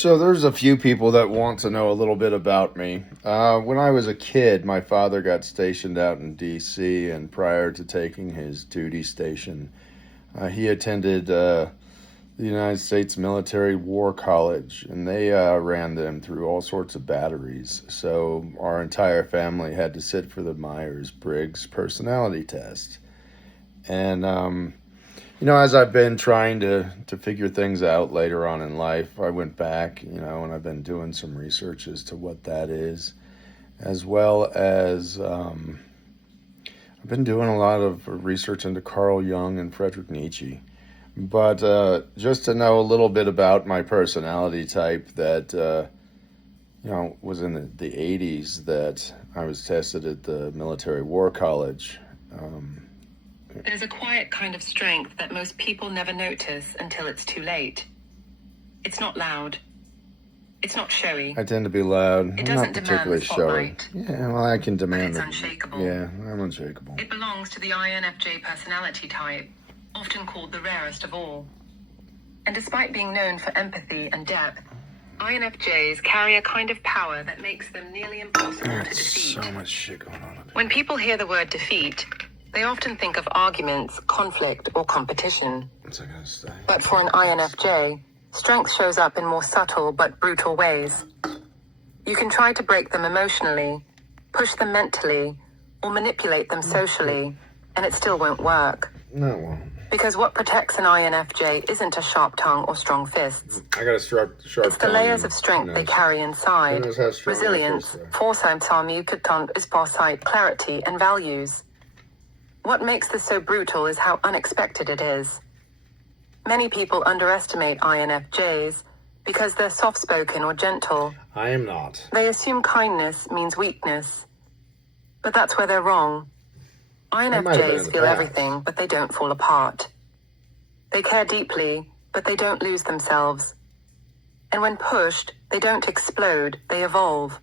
So there's a few people that want to know a little bit about me. When I was a kid, my father got stationed out in D.C., and prior to taking his duty station, he attended the United States Military War College, and they ran them through all sorts of batteries. So our entire family had to sit for the Myers-Briggs personality test. And as I've been trying to figure things out later on in life, I went back, and I've been doing some research as to what that is, as well as I've been doing a lot of research into Carl Jung and Friedrich Nietzsche. But just to know a little bit about my personality type that, was in the 80s that I was tested at the Military War College. There's a quiet kind of strength that most people never notice until it's too late. It's not loud. It's not showy. I tend to be loud. It I'm doesn't not demand particularly the showy. spotlight. Yeah, well, I can demand But it's unshakable. Yeah, I'm unshakable. It belongs to the INFJ personality type, often called the rarest of all. And despite being known for empathy and depth, INFJs carry a kind of power that makes them nearly impossible to defeat. So much shit going on. When people hear the word defeat, they often think of arguments, conflict, or competition. What's I gonna say? But for an INFJ, strength shows up in more subtle but brutal ways. You can try to break them emotionally, push them mentally, or manipulate them socially, and it still won't work. No, it won't. Because what protects an INFJ isn't a sharp tongue or strong fists. I got a sharp It's the layers of strength they carry inside. Resilience, foresight, clarity, and values. What makes this so brutal is how unexpected it is. Many people underestimate INFJs because they're soft-spoken or gentle. I am not. They assume kindness means weakness. But that's where they're wrong. INFJs feel everything, but they don't fall apart. They care deeply, but they don't lose themselves. And when pushed, they don't explode, they evolve.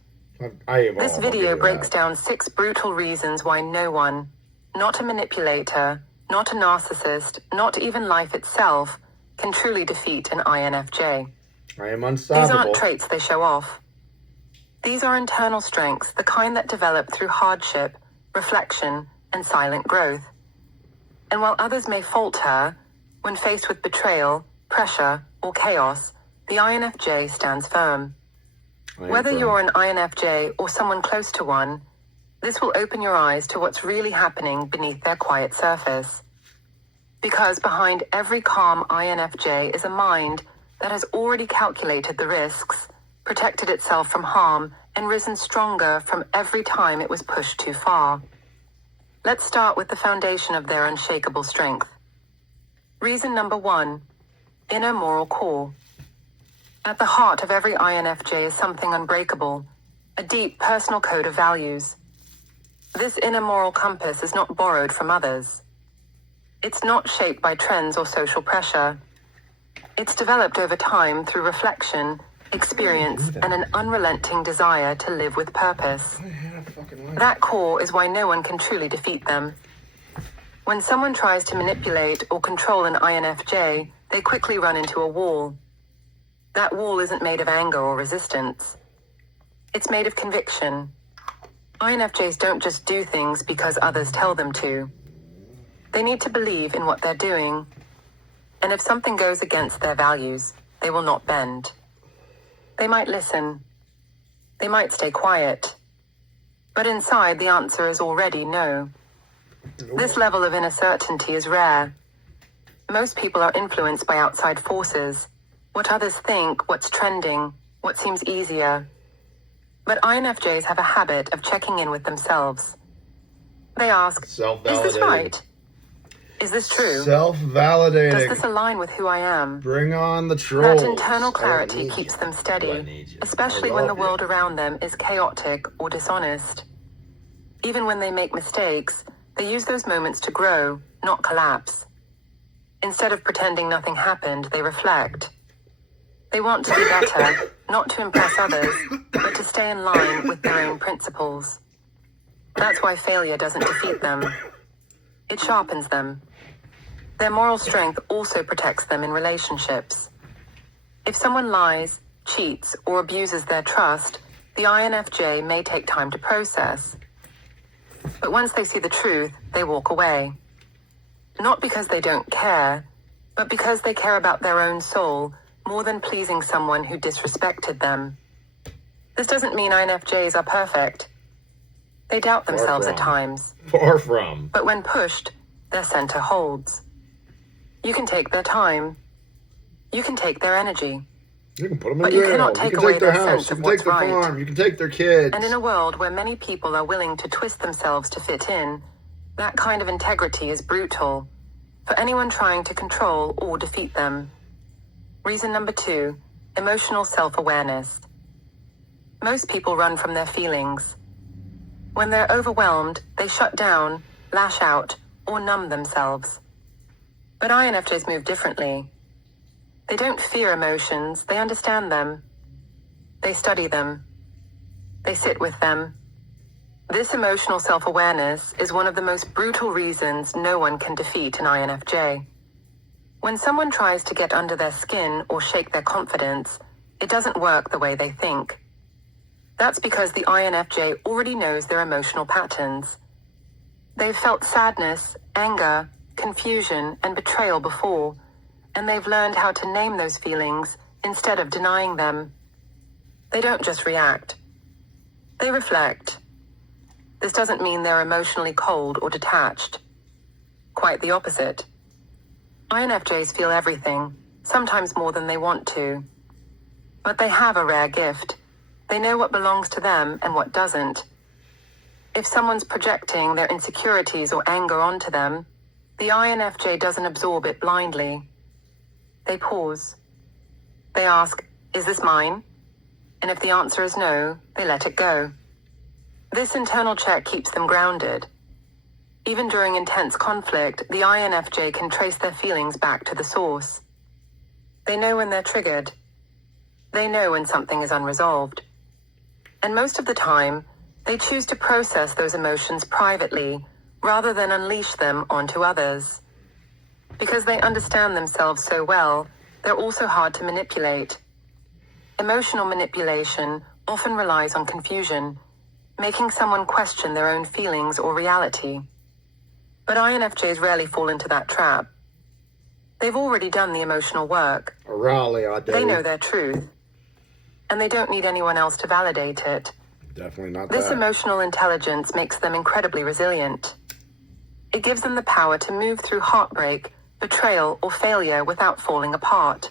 I evolve. This video breaks down 6 brutal reasons why no one, not a manipulator, not a narcissist, not even life itself, can truly defeat an INFJ. I am unstoppable. These aren't traits they show off. These are internal strengths, the kind that develop through hardship, reflection, and silent growth. And while others may falter, when faced with betrayal, pressure, or chaos, the INFJ stands firm. Whether you're an INFJ or someone close to one, this will open your eyes to what's really happening beneath their quiet surface. Because behind every calm INFJ is a mind that has already calculated the risks, protected itself from harm, and risen stronger from every time it was pushed too far. Let's start with the foundation of their unshakable strength. Reason number 1, inner moral core. At the heart of every INFJ is something unbreakable, a deep personal code of values. This inner moral compass is not borrowed from others. It's not shaped by trends or social pressure. It's developed over time through reflection, experience, and an unrelenting desire to live with purpose. That core is why no one can truly defeat them. When someone tries to manipulate or control an INFJ, they quickly run into a wall. That wall isn't made of anger or resistance. It's made of conviction. INFJs don't just do things because others tell them to. They need to believe in what they're doing. And if something goes against their values, they will not bend. They might listen. They might stay quiet. But inside, the answer is already no. This level of inner certainty is rare. Most people are influenced by outside forces. What others think, what's trending, what seems easier. But INFJs have a habit of checking in with themselves. They ask, is this right? Is this true? Self-validating. Does this align with who I am? Bring on the trolls. That internal clarity keeps them steady, especially when the world around them is chaotic or dishonest. Even when they make mistakes, they use those moments to grow, not collapse. Instead of pretending nothing happened, they reflect. They want to be better, not to impress others, but to stay in line with their own principles. That's why failure doesn't defeat them. It sharpens them. Their moral strength also protects them in relationships. If someone lies, cheats, or abuses their trust, the INFJ may take time to process. But once they see the truth, they walk away. Not because they don't care, but because they care about their own soul more than pleasing someone who disrespected them. This doesn't mean INFJs are perfect. They doubt themselves at times. Far from. But when pushed, their center holds. You can take their time. You can take their energy. You can put them in But jail. you cannot take can away take their their house. sense You of can take what's their right. farm. You can take their kids. And in a world where many people are willing to twist themselves to fit in, that kind of integrity is brutal for anyone trying to control or defeat them. Reason number 2, emotional self-awareness. Most people run from their feelings. When they're overwhelmed, they shut down, lash out, or numb themselves. But INFJs move differently. They don't fear emotions, they understand them. They study them. They sit with them. This emotional self-awareness is one of the most brutal reasons no one can defeat an INFJ. When someone tries to get under their skin or shake their confidence, it doesn't work the way they think. That's because the INFJ already knows their emotional patterns. They've felt sadness, anger, confusion, and betrayal before, and they've learned how to name those feelings instead of denying them. They don't just react. They reflect. This doesn't mean they're emotionally cold or detached. Quite the opposite. INFJs feel everything, sometimes more than they want to. But they have a rare gift. They know what belongs to them and what doesn't. If someone's projecting their insecurities or anger onto them, the INFJ doesn't absorb it blindly. They pause. They ask, "Is this mine?" And if the answer is no, they let it go. This internal check keeps them grounded. Even during intense conflict, the INFJ can trace their feelings back to the source. They know when they're triggered. They know when something is unresolved. And most of the time, they choose to process those emotions privately rather than unleash them onto others. Because they understand themselves so well, they're also hard to manipulate. Emotional manipulation often relies on confusion, making someone question their own feelings or reality. But INFJs rarely fall into that trap. They've already done the emotional work. Raleigh, I do. They know their truth. And they don't need anyone else to validate it. Definitely not This that. emotional intelligence makes them incredibly resilient. It gives them the power to move through heartbreak, betrayal, or failure without falling apart.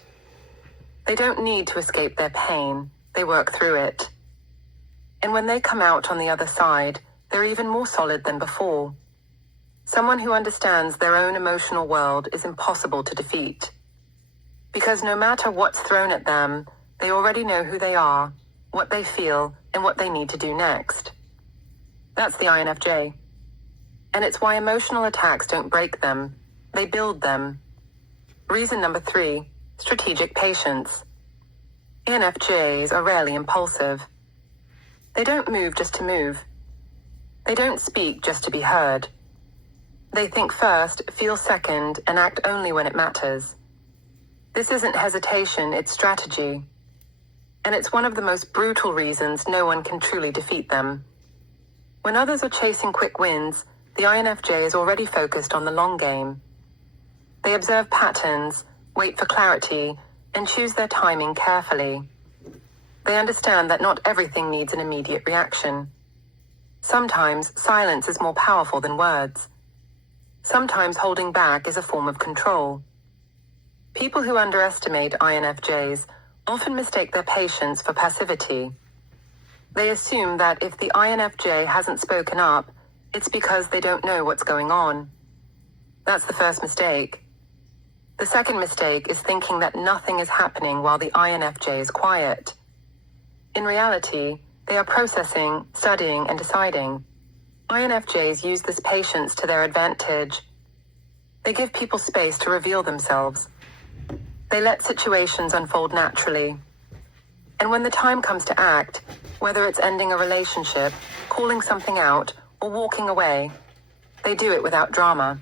They don't need to escape their pain. They work through it. And when they come out on the other side, they're even more solid than before. Someone who understands their own emotional world is impossible to defeat. Because no matter what's thrown at them, they already know who they are, what they feel, and what they need to do next. That's the INFJ. And it's why emotional attacks don't break them, they build them. Reason number 3, strategic patience. INFJs are rarely impulsive. They don't move just to move. They don't speak just to be heard. They think first, feel second, and act only when it matters. This isn't hesitation, it's strategy. And it's one of the most brutal reasons no one can truly defeat them. When others are chasing quick wins, the INFJ is already focused on the long game. They observe patterns, wait for clarity, and choose their timing carefully. They understand that not everything needs an immediate reaction. Sometimes silence is more powerful than words. Sometimes holding back is a form of control. People who underestimate INFJs often mistake their patience for passivity. They assume that if the INFJ hasn't spoken up, it's because they don't know what's going on. That's the first mistake. The second mistake is thinking that nothing is happening while the INFJ is quiet. In reality, they are processing, studying, and deciding. INFJs use this patience to their advantage. They give people space to reveal themselves. They let situations unfold naturally. And when the time comes to act, whether it's ending a relationship, calling something out, or walking away, they do it without drama.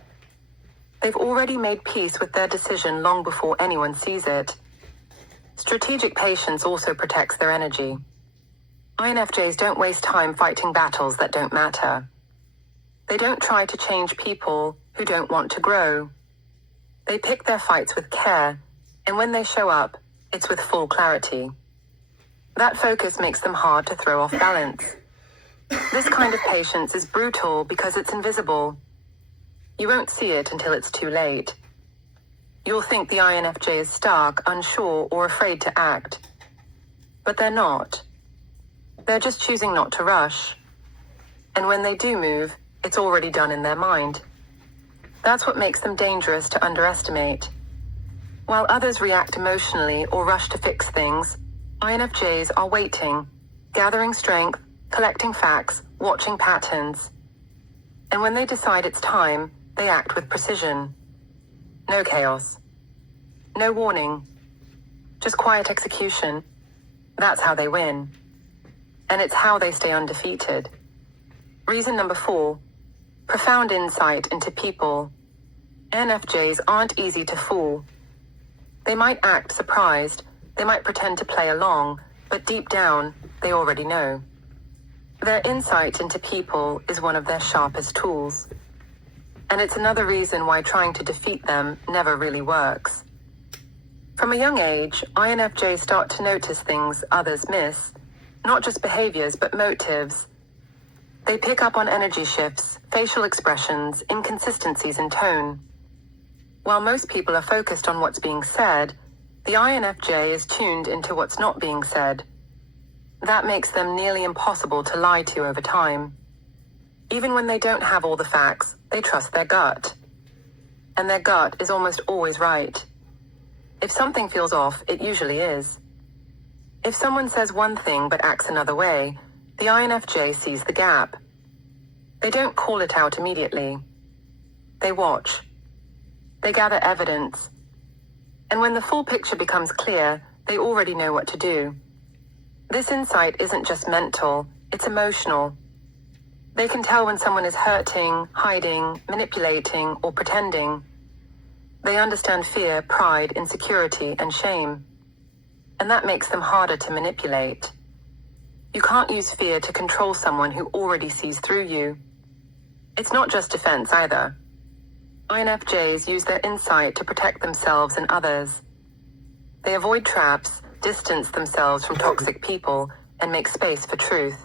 They've already made peace with their decision long before anyone sees it. Strategic patience also protects their energy. INFJs don't waste time fighting battles that don't matter. They don't try to change people who don't want to grow. They pick their fights with care, and when they show up, it's with full clarity. That focus makes them hard to throw off balance. This kind of patience is brutal because it's invisible. You won't see it until it's too late. You'll think the INFJ is stuck, unsure, or afraid to act. But they're not. They're just choosing not to rush. And when they do move, it's already done in their mind. That's what makes them dangerous to underestimate. While others react emotionally or rush to fix things, INFJs are waiting, gathering strength, collecting facts, watching patterns. And when they decide it's time, they act with precision. No chaos. No warning. Just quiet execution. That's how they win. And it's how they stay undefeated. Reason number 4. Profound insight into people. INFJs aren't easy to fool. They might act surprised, they might pretend to play along, but deep down, they already know. Their insight into people is one of their sharpest tools. And it's another reason why trying to defeat them never really works. From a young age, INFJs start to notice things others miss, not just behaviors, but motives. They pick up on energy shifts, facial expressions, inconsistencies in tone. While most people are focused on what's being said, the INFJ is tuned into what's not being said. That makes them nearly impossible to lie to over time. Even when they don't have all the facts, they trust their gut. And their gut is almost always right. If something feels off, it usually is. If someone says one thing but acts another way, the INFJ sees the gap. They don't call it out immediately. They watch. They gather evidence. And when the full picture becomes clear, they already know what to do. This insight isn't just mental, it's emotional. They can tell when someone is hurting, hiding, manipulating, or pretending. They understand fear, pride, insecurity, and shame. And that makes them harder to manipulate. You can't use fear to control someone who already sees through you. It's not just defense either. INFJs use their insight to protect themselves and others. They avoid traps, distance themselves from toxic people, and make space for truth.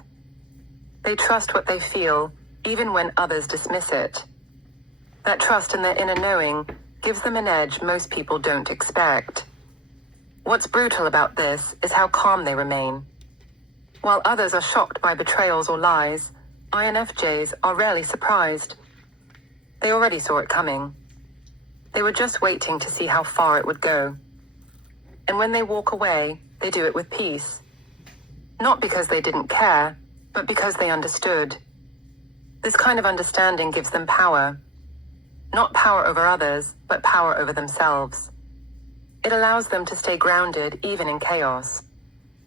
They trust what they feel, even when others dismiss it. That trust in their inner knowing gives them an edge most people don't expect. What's brutal about this is how calm they remain. While others are shocked by betrayals or lies, INFJs are rarely surprised. They already saw it coming. They were just waiting to see how far it would go. And when they walk away, they do it with peace. Not because they didn't care, but because they understood. This kind of understanding gives them power. Not power over others, but power over themselves. It allows them to stay grounded even in chaos.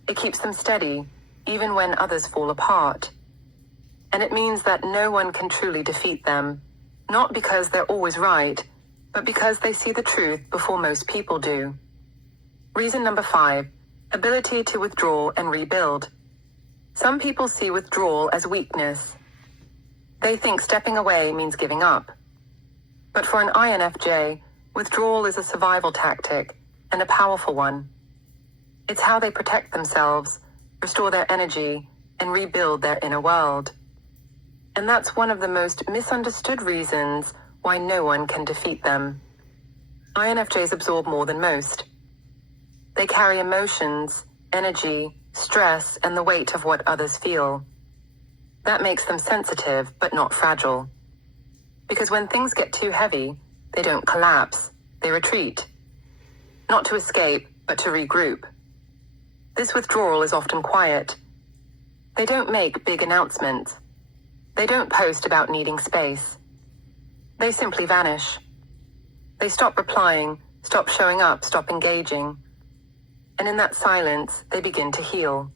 It keeps them steady, even when others fall apart. And it means that no one can truly defeat them, not because they're always right, but because they see the truth before most people do. Reason number 5, ability to withdraw and rebuild. Some people see withdrawal as weakness. They think stepping away means giving up. But for an INFJ, withdrawal is a survival tactic, and a powerful one. It's how they protect themselves, restore their energy, and rebuild their inner world. And that's one of the most misunderstood reasons why no one can defeat them. INFJs absorb more than most. They carry emotions, energy, stress, and the weight of what others feel. That makes them sensitive, but not fragile. Because when things get too heavy, they don't collapse, they retreat. Not to escape, but to regroup. This withdrawal is often quiet. They don't make big announcements. They don't post about needing space. They simply vanish. They stop replying, stop showing up, stop engaging. And in that silence, they begin to heal.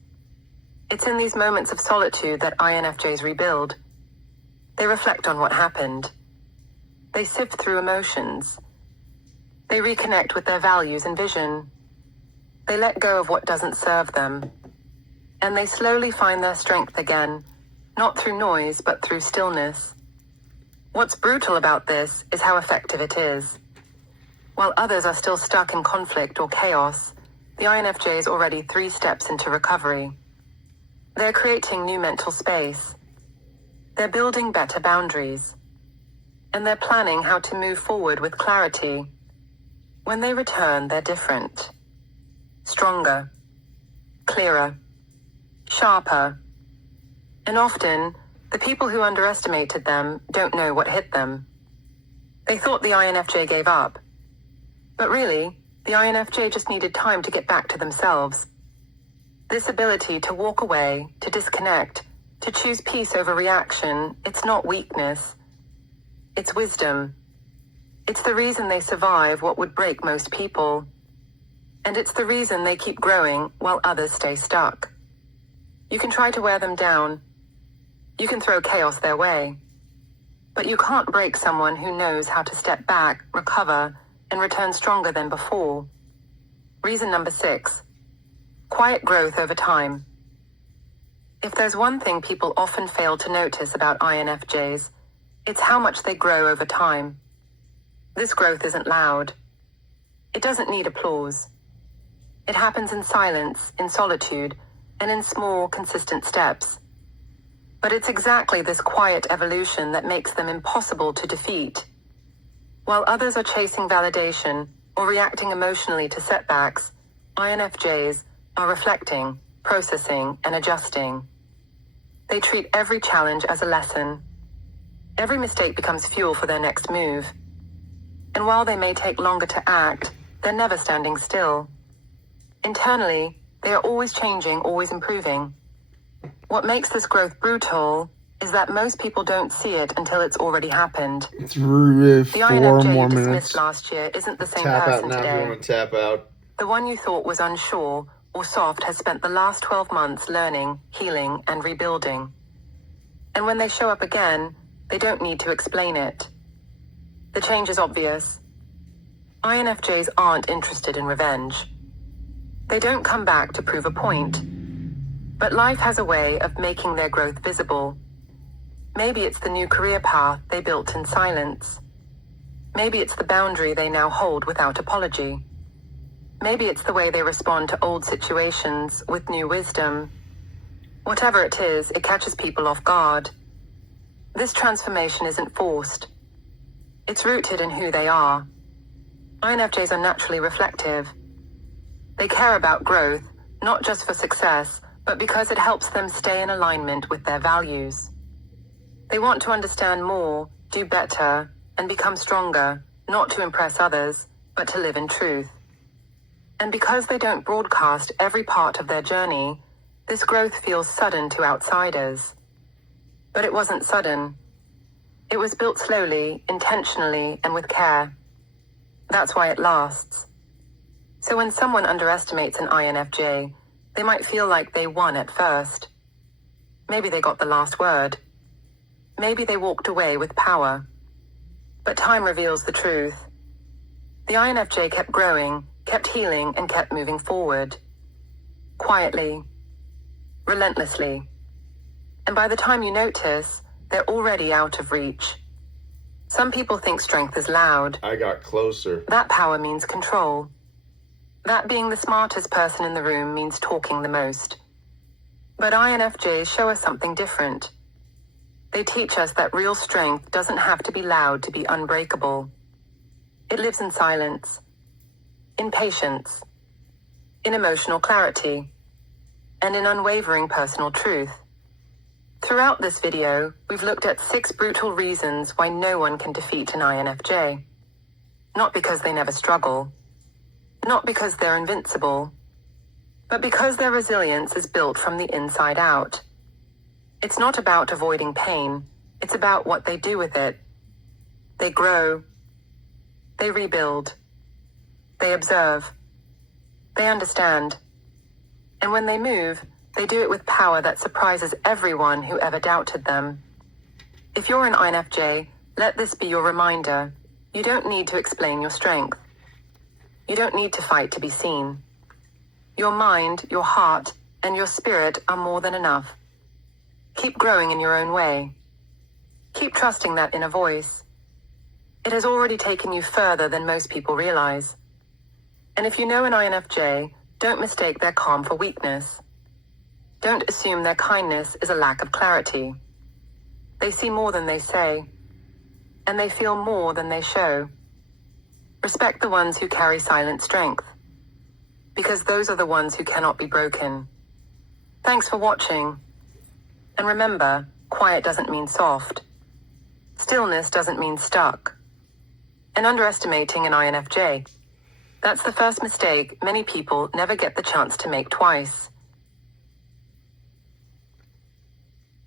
It's in these moments of solitude that INFJs rebuild. They reflect on what happened. They sift through emotions. They reconnect with their values and vision. They let go of what doesn't serve them. And they slowly find their strength again, not through noise, but through stillness. What's brutal about this is how effective it is. While others are still stuck in conflict or chaos, the INFJ is already 3 steps into recovery. They're creating new mental space. They're building better boundaries. And they're planning how to move forward with clarity. When they return, they're different. Stronger. Clearer. Sharper. And often, the people who underestimated them don't know what hit them. They thought the INFJ gave up. But really, the INFJ just needed time to get back to themselves. This ability to walk away, to disconnect, to choose peace over reaction, it's not weakness. It's wisdom. It's the reason they survive what would break most people. And it's the reason they keep growing while others stay stuck. You can try to wear them down. You can throw chaos their way. But you can't break someone who knows how to step back, recover, and return stronger than before. Reason number 6. Quiet growth over time. If there's one thing people often fail to notice about INFJs, it's how much they grow over time. This growth isn't loud. It doesn't need applause. It happens in silence, in solitude, and in small, consistent steps. But it's exactly this quiet evolution that makes them impossible to defeat. While others are chasing validation or reacting emotionally to setbacks, INFJs are reflecting, processing, and adjusting. They treat every challenge as a lesson. Every mistake becomes fuel for their next move. And while they may take longer to act, they're never standing still. Internally, they are always changing, always improving. What makes this growth brutal is that most people don't see it until it's already happened. The 4 INFJ more you dismissed minutes. last year isn't the same Tap out person now if you today. want to tap out. The one you thought was unsure or soft has spent the last 12 months learning, healing, and rebuilding. And when they show up again, they don't need to explain it. The change is obvious. INFJs aren't interested in revenge. They don't come back to prove a point. But life has a way of making their growth visible. Maybe it's the new career path they built in silence. Maybe it's the boundary they now hold without apology. Maybe it's the way they respond to old situations with new wisdom. Whatever it is, it catches people off guard. This transformation isn't forced. It's rooted in who they are. INFJs are naturally reflective. They care about growth, not just for success, but because it helps them stay in alignment with their values. They want to understand more, do better, and become stronger, not to impress others, but to live in truth. And because they don't broadcast every part of their journey, this growth feels sudden to outsiders. But it wasn't sudden. It was built slowly, intentionally, and with care. That's why it lasts. So when someone underestimates an INFJ, they might feel like they won at first. Maybe they got the last word. Maybe they walked away with power. But time reveals the truth. The INFJ kept growing, kept healing, and kept moving forward. Quietly. Relentlessly. And by the time you notice, they're already out of reach. Some people think strength is loud. I got closer. That power means control. That being the smartest person in the room means talking the most. But INFJs show us something different. They teach us that real strength doesn't have to be loud to be unbreakable. It lives in silence, in patience, in emotional clarity, and in unwavering personal truth. Throughout this video, we've looked at 6 brutal reasons why no one can defeat an INFJ. Not because they never struggle, not because they're invincible, but because their resilience is built from the inside out. It's not about avoiding pain, it's about what they do with it. They grow, they rebuild, they observe, they understand, and when they move, they do it with power that surprises everyone who ever doubted them. If you're an INFJ, let this be your reminder. You don't need to explain your strength. You don't need to fight to be seen. Your mind, your heart, and your spirit are more than enough. Keep growing in your own way. Keep trusting that inner voice. It has already taken you further than most people realize. And if you know an INFJ, don't mistake their calm for weakness. Don't assume their kindness is a lack of clarity. They see more than they say, and they feel more than they show. Respect the ones who carry silent strength, because those are the ones who cannot be broken. Thanks for watching. And remember, quiet doesn't mean soft. Stillness doesn't mean stuck. And underestimating an INFJ, that's the first mistake many people never get the chance to make twice.